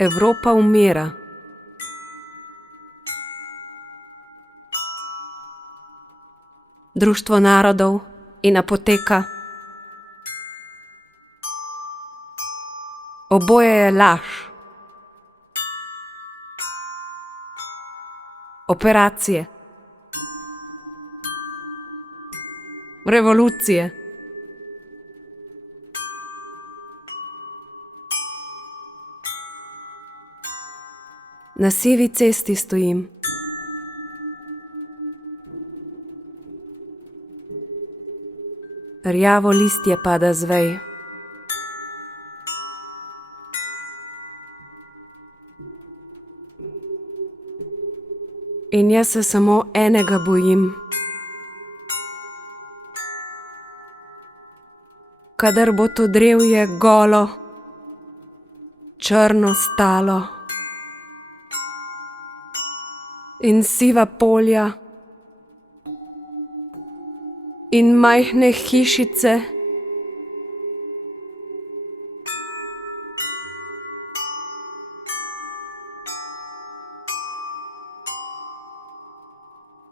Evropa umira. Društvo narodov in apoteka. Oboje je laž. Operacije. Revolucije. Na sivi cesti stojim. Rjavo listje pada z vej. In jaz se samo enega bojim. Kadar bo to drevje golo, črno stalo in siva polja in majhne hišice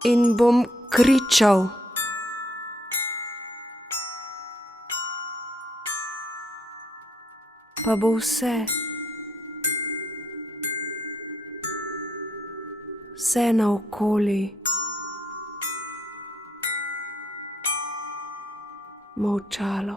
in bom kričal. Pa bo vse naokoli molčalo.